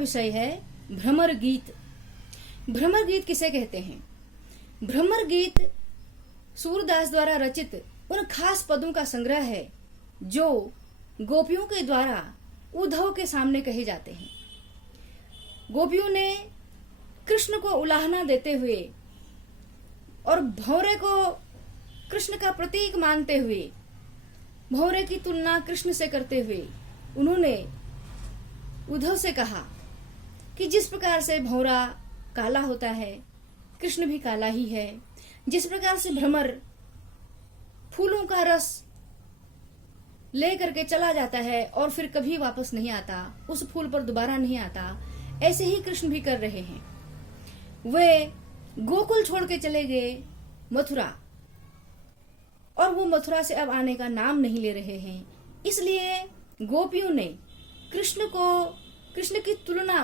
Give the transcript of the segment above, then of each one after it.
विषय है भ्रमर गीत। भ्रमर गीत किसे कहते हैं? भ्रमर गीत सूरदास द्वारा रचित उन खास पदों का संग्रह है जो गोपियों के द्वारा उद्धव के सामने कहे जाते हैं। गोपियों ने कृष्ण को उलाहना देते हुए और भंवरे को कृष्ण का प्रतीक मानते हुए, भंवरे की तुलना कृष्ण से करते हुए उन्होंने उद्धव से कहा कि जिस प्रकार से भंवरा काला होता है, कृष्ण भी काला ही है। जिस प्रकार से भ्रमर फूलों का रस ले करके चला जाता है और फिर कभी वापस नहीं आता, उस फूल पर दोबारा नहीं आता, ऐसे ही कृष्ण भी कर रहे हैं। वे गोकुल छोड़ के चले गए मथुरा, और वो मथुरा से अब आने का नाम नहीं ले रहे हैं। इसलिए गोपियों ने कृष्ण की तुलना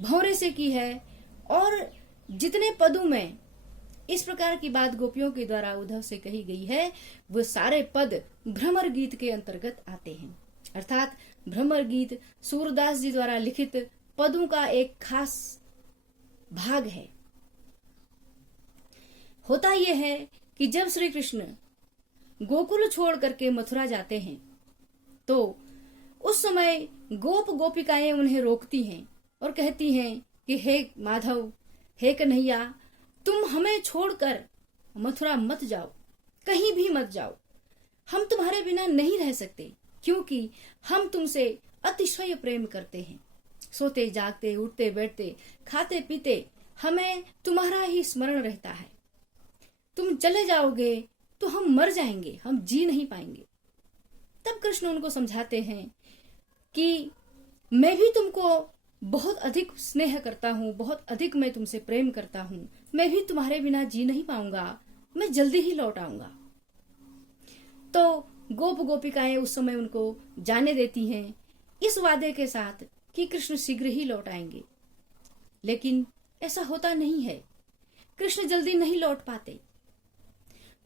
भंवरे से की है, और जितने पदों में इस प्रकार की बात गोपियों के द्वारा उद्धव से कही गई है, वो सारे पद भ्रमर गीत के अंतर्गत आते हैं। अर्थात भ्रमर गीत सूरदास जी द्वारा लिखित पदों का एक खास भाग है। होता यह है कि जब श्री कृष्ण गोकुल छोड़ करके मथुरा जाते हैं तो उस समय गोप गोपिकाएं उन्हें रोकती हैं और कहती हैं कि हे माधव, हे कन्हैया, तुम हमें छोड़कर मथुरा मत जाओ, कहीं भी मत जाओ। हम तुम्हारे बिना नहीं रह सकते, क्योंकि हम तुमसे अतिशय प्रेम करते हैं। सोते जागते, उठते बैठते, खाते पीते हमें तुम्हारा ही स्मरण रहता है। तुम चले जाओगे तो हम मर जाएंगे, हम जी नहीं पाएंगे। तब कृष्ण उनको समझाते हैं कि मैं भी तुमको बहुत अधिक स्नेह करता हूँ, बहुत अधिक मैं तुमसे प्रेम करता हूँ, मैं भी तुम्हारे बिना जी नहीं पाऊंगा, मैं जल्दी ही लौट आऊंगा। तो गोप गोपिकाएं उस समय उनको जाने देती हैं इस वादे के साथ कि कृष्ण शीघ्र ही लौट आएंगे। लेकिन ऐसा होता नहीं है, कृष्ण जल्दी नहीं लौट पाते।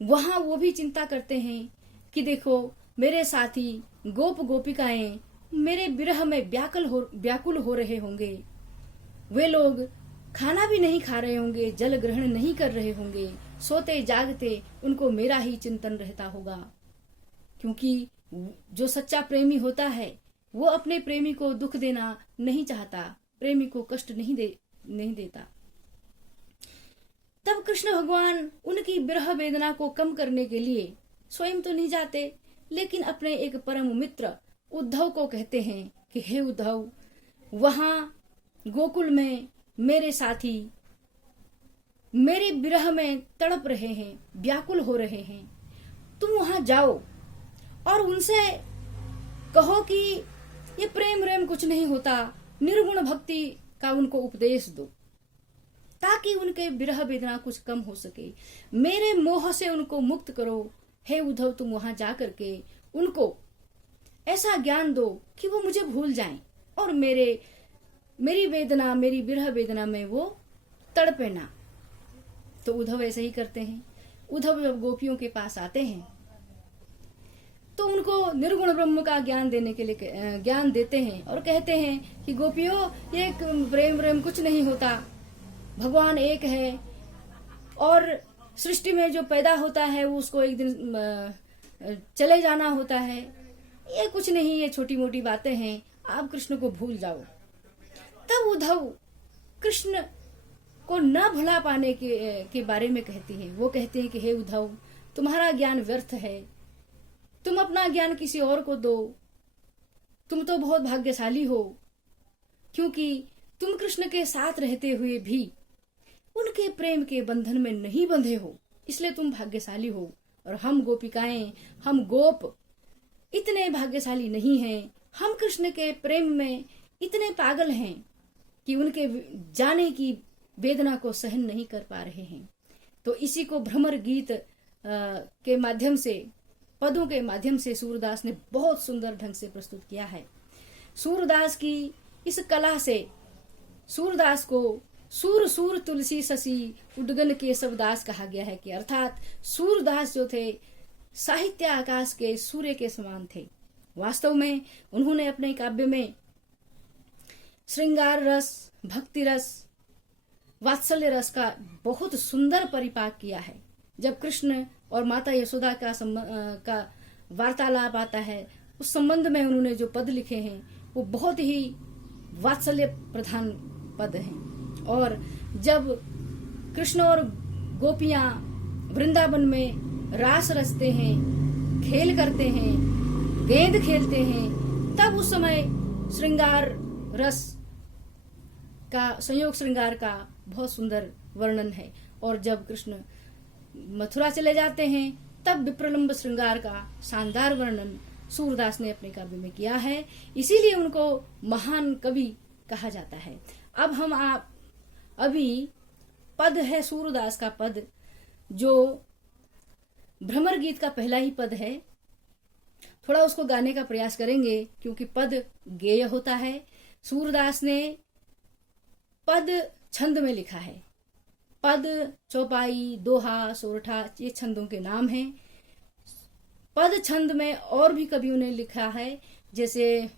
वहां वो भी चिंता करते हैं कि देखो, मेरे साथी गोप गोपिकाएं मेरे विरह में व्याकुल हो रहे होंगे, वे लोग खाना भी नहीं खा रहे होंगे, जल ग्रहण नहीं कर रहे होंगे, सोते जागते उनको मेरा ही चिंतन रहता होगा। क्योंकि जो सच्चा प्रेमी होता है वो अपने प्रेमी को दुख देना नहीं चाहता, प्रेमी को कष्ट नहीं देता। तब कृष्ण भगवान उनकी विरह वेदना को कम करने के लिए स्वयं तो नहीं जाते, लेकिन अपने एक परम मित्र उद्धव को कहते हैं कि हे उद्धव, वहां गोकुल में मेरे साथी मेरे विरह में तड़प रहे हैं, व्याकुल हो रहे हैं, तुम वहां जाओ और उनसे कहो कि ये प्रेम रेम कुछ नहीं होता, निर्गुण भक्ति का उनको उपदेश दो, ताकि उनके विरह वेदना कुछ कम हो सके, मेरे मोह से उनको मुक्त करो। हे उद्धव, तुम वहां जा करके उनको ऐसा ज्ञान दो कि वो मुझे भूल जाएं और मेरी वेदना, मेरी विरह वेदना में वो तड़पे ना। तो उद्धव ऐसे ही करते हैं। उद्धव जब गोपियों के पास आते हैं तो उनको निर्गुण ब्रह्म का ज्ञान देने के लिए ज्ञान देते हैं और कहते हैं कि गोपियों, ये प्रेम कुछ नहीं होता, भगवान एक है और सृष्टि में जो पैदा होता है वो उसको एक दिन चले जाना होता है, ये कुछ नहीं, ये छोटी मोटी बातें हैं, आप कृष्ण को भूल जाओ। तब उद्धव कृष्ण को न भुला पाने के बारे में कहती हैं। वो कहते हैं कि हे उद्धव, तुम्हारा ज्ञान व्यर्थ है, तुम अपना ज्ञान किसी और को दो, तुम तो बहुत भाग्यशाली हो, क्योंकि तुम कृष्ण के साथ रहते हुए भी उनके प्रेम के बंधन में नहीं बंधे हो, इसलिए तुम भाग्यशाली हो। और हम गोपिकाएं, हम गोप इतने भाग्यशाली नहीं हैं, हम कृष्ण के प्रेम में इतने पागल हैं कि उनके जाने की वेदना को सहन नहीं कर पा रहे हैं। तो इसी को भ्रमर गीत के माध्यम से, पदों के माध्यम से सूरदास ने बहुत सुंदर ढंग से प्रस्तुत किया है। सूरदास की इस कला से सूरदास को सूर सूर तुलसी शशि उद्गन केशवदास कहा गया है कि अर्थात सूरदास जो थे साहित्य आकाश के सूर्य के समान थे। वास्तव में उन्होंने अपने काव्य में श्रृंगार रस, भक्ति रस, वात्सल्य रस का बहुत सुंदर परिपाक किया है। जब कृष्ण और माता यशोदा का वार्तालाप आता है, उस संबंध में उन्होंने जो पद लिखे हैं वो बहुत ही वात्सल्य प्रधान पद हैं। और जब कृष्ण और गोपियां वृंदावन में रास रचते हैं, खेल करते हैं, गेंद खेलते हैं, तब उस समय श्रृंगार रस का, संयोग श्रृंगार का बहुत सुंदर वर्णन है। और जब कृष्ण मथुरा चले जाते हैं, तब विप्रलंब श्रृंगार का शानदार वर्णन सूरदास ने अपने काव्य में किया है, इसीलिए उनको महान कवि कहा जाता है। अब हम अभी पद है सूरदास का पद, जो भ्रमर गीत का पहला ही पद है। थोड़ा उसको गाने का प्रयास करेंगे, क्योंकि पद गेय होता है। सूरदास ने पद छंद में लिखा है। पद, चौपाई, दोहा, सोरठा, ये छंदों के नाम हैं। पद छंद में और भी कवियों ने लिखा है, जैसे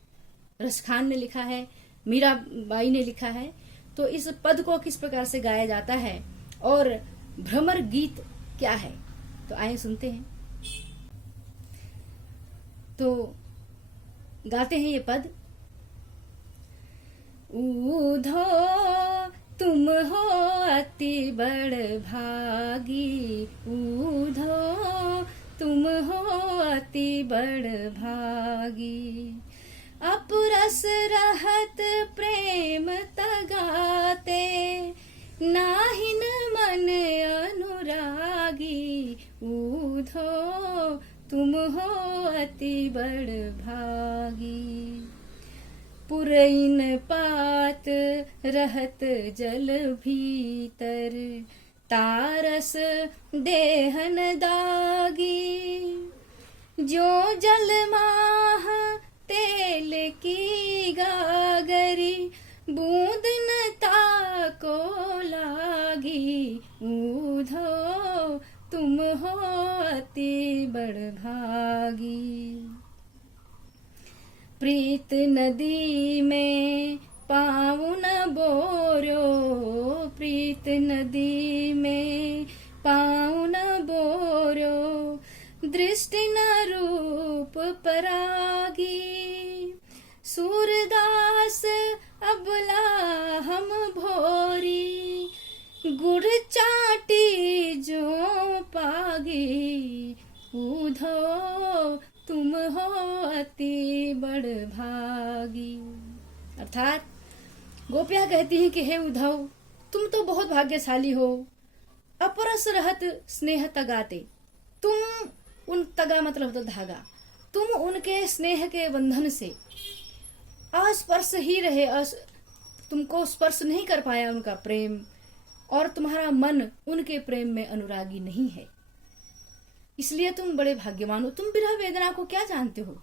रसखान ने लिखा है, मीराबाई ने लिखा है। तो इस पद को किस प्रकार से गाया जाता है और भ्रमर गीत क्या है, तो आइए सुनते हैं। तो गाते हैं ये पद। ऊधो तुम हो अति बड़ भागी, ऊधो तुम हो अति बड़ भागी। अपरस रहत प्रेम तगाते, नाहिन मन अनुरागी। ऊधो तुम हो अति बड़ भागी। पुरैन पात रहत जल भीतर, तारस देहन दागी। जो जल माह तेल की गागरी, बूंद न ताको लागी। ऊधो तुम हो अति बड़ भागी। प्रीत नदी में पाँव न बोरो, प्रीत नदी में पाँव न बोरो। दृष्टि न रूप परागी। सूरदास अबला हम भोरी, गुड़ चाटी जो पागी। ऊधो तुम हो अति बड़ भागी। अर्थात गोपियां कहती हैं कि हे उद्धव, तुम तो बहुत भाग्यशाली हो। अपरस रहत स्नेह तगाते, तुम उन, तगा मतलब तो धागा, तुम उनके स्नेह के बंधन से अस्पर्श ही रहे, तुमको स्पर्श नहीं कर पाया उनका प्रेम, और तुम्हारा मन उनके प्रेम में अनुरागी नहीं है, इसलिए तुम बड़े भाग्यवान हो। तुम विरह वेदना को क्या जानते हो,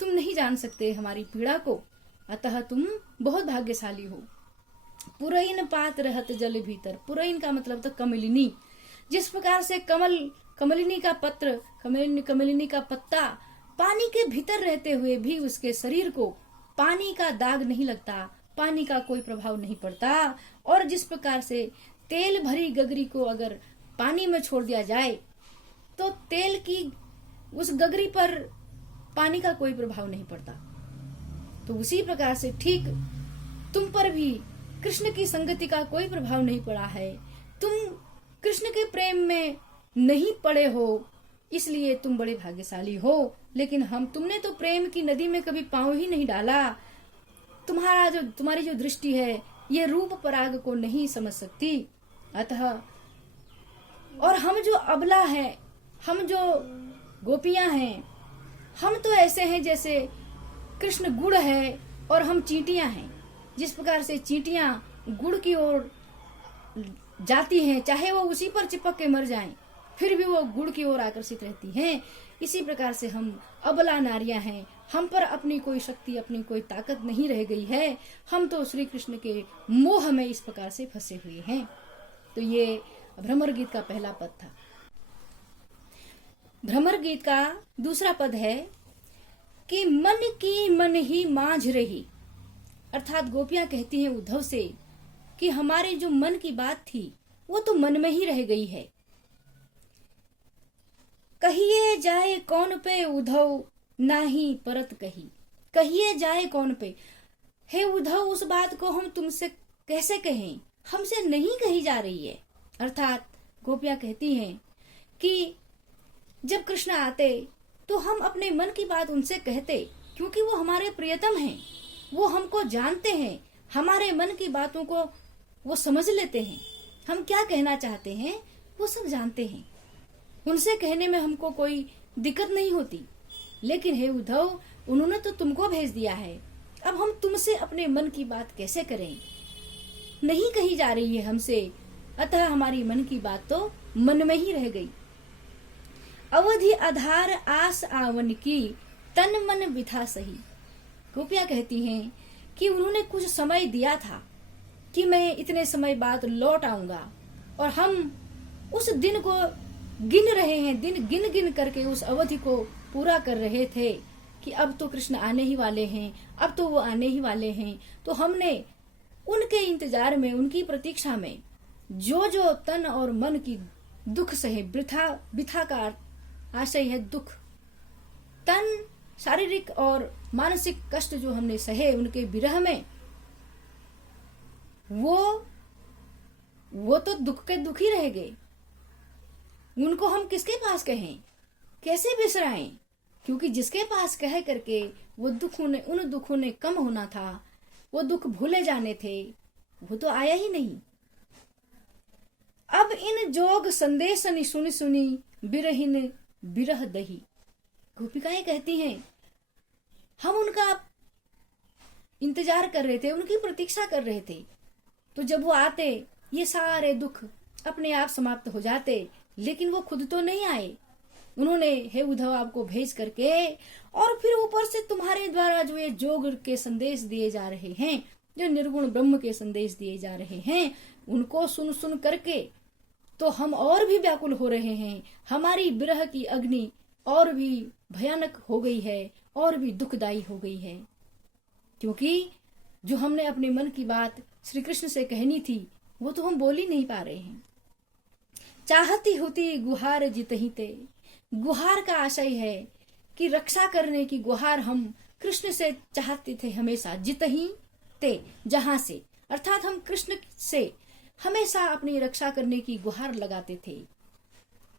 तुम नहीं जान सकते हमारी पीड़ा को, अतः तुम बहुत भाग्यशाली हो। पुरैन पात रहत जल भीतर, पुरैन का मतलब तो कमलिनी। जिस प्रकार से कमलिनी का पत्र, कमलिनी का पत्ता पानी के भीतर रहते हुए भी उसके शरीर को पानी का दाग नहीं लगता, पानी का कोई प्रभाव नहीं पड़ता, और जिस प्रकार से तेल भरी गगरी को अगर पानी में छोड़ दिया जाए तो तेल की उस गगरी पर पानी का कोई प्रभाव नहीं पड़ता, तो उसी प्रकार से ठीक तुम पर भी कृष्ण की संगति का कोई प्रभाव नहीं पड़ा है। तुम कृष्ण के प्रेम में नहीं पड़े हो, इसलिए तुम बड़े भाग्यशाली हो। लेकिन तुमने तो प्रेम की नदी में कभी पांव ही नहीं डाला। तुम्हारी जो दृष्टि है ये रूप पराग को नहीं समझ सकती। अतः और हम जो अबला हैं, हम जो गोपियां हैं, हम तो ऐसे हैं जैसे कृष्ण गुड़ है और हम चींटियां हैं। जिस प्रकार से चींटियां गुड़ की ओर जाती हैं, चाहे वो उसी पर चिपक के मर जाएं, फिर भी वो गुड़ की ओर आकर्षित रहती हैं। इसी प्रकार से हम अबला नारियां हैं, हम पर अपनी कोई शक्ति, अपनी कोई ताकत नहीं रह गई है। हम तो श्री कृष्ण के मोह में इस प्रकार से फंसे हुए हैं। तो ये भ्रमर गीत का पहला पद था। भ्रमर गीत का दूसरा पद है कि मन की मन ही मांझ रही, अर्थात गोपियां कहती हैं उद्धव से कि हमारे जो मन की बात थी वो तो मन में ही रह गई है। कहिए जाए कौन पे उद्धव नाही परत कही, कहिए जाए कौन पे। हे उद्धव, उस बात को हम तुमसे कैसे कहें, हमसे नहीं कही जा रही है। अर्थात गोपियां कहती हैं कि जब कृष्ण आते तो हम अपने मन की बात उनसे कहते, क्योंकि वो हमारे प्रियतम हैं, वो हमको जानते हैं, हमारे मन की बातों को वो समझ लेते हैं, हम क्या कहना चाहते हैं वो सब जानते हैं, उनसे कहने में हमको कोई दिक्कत नहीं होती। लेकिन हे उद्धव, उन्होंने तो तुमको भेज दिया है, अब हम तुमसे अपने मन की बात कैसे करें, नहीं कही जा रही है हमसे, अतः हमारी मन की बात तो मन में ही रह गई। अवधि आधार आस आवन की तन मन बिथा सही। गोपियां कहती हैं कि उन्होंने कुछ समय दिया था कि मैं इतने समय बाद लौट आऊंगा, और हम उस दिन को गिन रहे हैं, दिन गिन गिन करके उस अवधि को पूरा कर रहे थे कि अब तो कृष्ण आने ही वाले हैं, अब तो वो आने ही वाले हैं। तो हमने उनके इंतजार में, उनकी प्रतीक्षा में जो जो तन और मन की दुख सहे, बिथा का आशय है दुख, तन शारीरिक और मानसिक कष्ट जो हमने सहे उनके विरह में, वो तो दुख के दुख ही रह गए। उनको हम किसके पास कहें, कैसे बिसराएं, क्योंकि जिसके पास कह करके वो उन दुखों ने कम होना था, वो दुख भूले जाने थे, वो तो आया ही नहीं। अब इन जोग संदेश सुनी सुनी बिरहिन बिरह दही। गोपिकाएं कहती हैं हम उनका इंतजार कर रहे थे, उनकी प्रतीक्षा कर रहे थे, तो जब वो आते ये सारे दुख अपने आप समाप्त हो जाते, लेकिन वो खुद तो नहीं आए। उन्होंने हे उद्धव आपको भेज करके, और फिर ऊपर से तुम्हारे द्वारा जो ये जोग के संदेश दिए जा रहे हैं, जो निर्गुण ब्रह्म के संदेश दिए जा रहे हैं, उनको सुन सुन करके तो हम और भी व्याकुल हो रहे हैं। हमारी विरह की अग्नि और भी भयानक हो गई है, और भी दुखदायी हो गई है, क्योंकि जो हमने अपने मन की बात श्री कृष्ण से कहनी थी वो तो हम बोल ही नहीं पा रहे हैं। चाहती होती गुहार जितही ते। गुहार का आशय है कि रक्षा करने की गुहार हम कृष्ण से चाहते थे हमेशा, जितही ते, जहां से, अर्थात हम कृष्ण से हमेशा अपनी रक्षा करने की गुहार लगाते थे।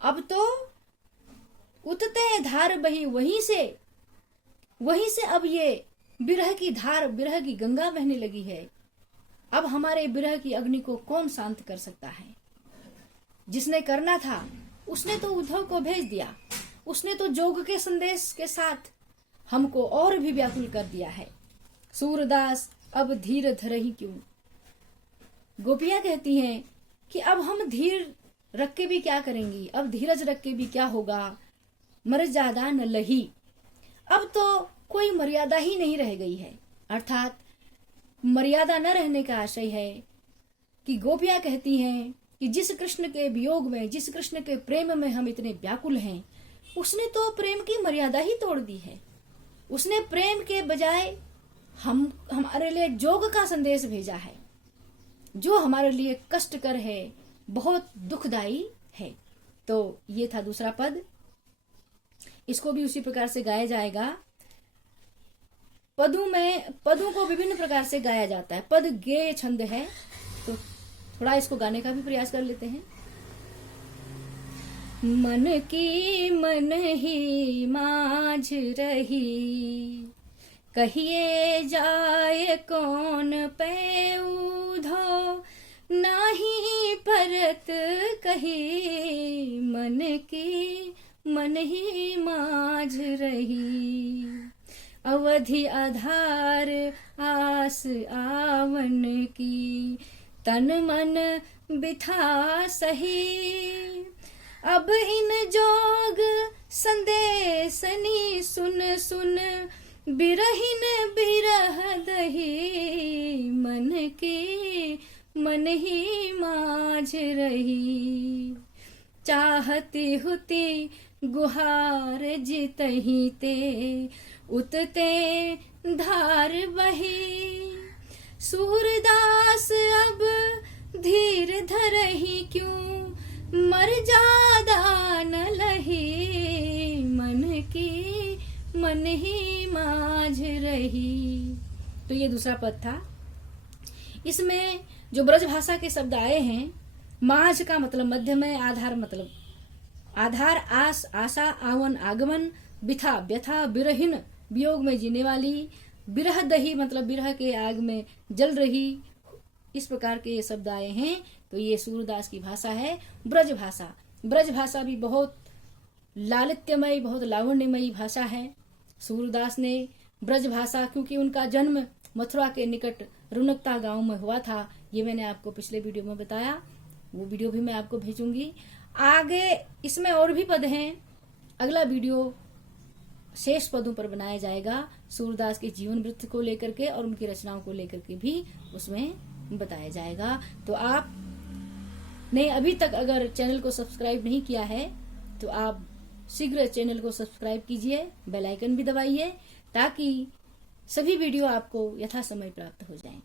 अब तो उतते धार बही, वहीं से अब ये विरह की धार, विरह की गंगा बहने लगी है। अब हमारे विरह की अग्नि को कौन शांत कर सकता है। जिसने करना था उसने तो उद्धव को भेज दिया, उसने तो जोग के संदेश के साथ हमको और भी व्याकुल कर दिया है। सूरदास अब धीर धरही क्यों। गोपियां कहती हैं कि अब हम धीर रख के भी क्या करेंगी, अब धीरज रख के भी क्या होगा, मर्यादा न लही। अब तो कोई मर्यादा ही नहीं रह गई है। अर्थात मर्यादा न रहने का आशय है कि गोपियां कहती हैं कि जिस कृष्ण के वियोग में, जिस कृष्ण के प्रेम में हम इतने व्याकुल हैं, उसने तो प्रेम की मर्यादा ही तोड़ दी है। उसने प्रेम के बजाय हमारे लिए जोग का संदेश भेजा है, जो हमारे लिए कष्टकर है, बहुत दुखदाई है। तो ये था दूसरा पद, इसको भी उसी प्रकार से गाया जाएगा। पदों को विभिन्न प्रकार से गाया जाता है। पद गेय छंद है, तो थोड़ा इसको गाने का भी प्रयास कर लेते हैं। मन की मन ही माझ रही, कहिए जाए कौन पे उद्धव नाही परत कही। मन की मन ही माझ रही, अवधि आधार आस आवन की तन मन बिथा सही। अब इन जोग संदेशनी सुन सुन बिरहिन बिरह दही। मन के मन ही माझ रही, चाहती हुती गुहार जितही ते उतते धार बही। सूरदास अब धीर धरहि क्यों, मर जादा न लही, मन ही माझ रही। तो ये दूसरा पद था। इसमें जो ब्रज भाषा के शब्द आए हैं, माझ का मतलब मध्य में, आधार मतलब आधार, आस आशा, आवन आगमन, बिथा व्यथा, बिरहिन वियोग में जीने वाली, बिरह दही मतलब बिरह के आग में जल रही, इस प्रकार के ये शब्द आए हैं। तो ये सूरदास की भाषा है ब्रज भाषा। ब्रज भाषा भी बहुत लालित्यमयी, बहुत लावण्यमयी भाषा है। सूरदास ने ब्रज भाषा, क्योंकि उनका जन्म मथुरा के निकट रुनकता गांव में हुआ था, ये मैंने आपको पिछले वीडियो में बताया, वो वीडियो भी मैं आपको भेजूंगी। आगे इसमें और भी पद हैं, अगला वीडियो शेष पदों पर बनाया जाएगा, सूरदास के जीवन वृत्त को लेकर के और उनकी रचनाओं को लेकर के भी उसमें बताया जाएगा। तो आप ने अभी तक अगर चैनल को सब्सक्राइब नहीं किया है तो आप शीघ्र चैनल को सब्सक्राइब कीजिए, बेल आइकन भी दबाइए, ताकि सभी वीडियो आपको यथा समय प्राप्त हो जाएं।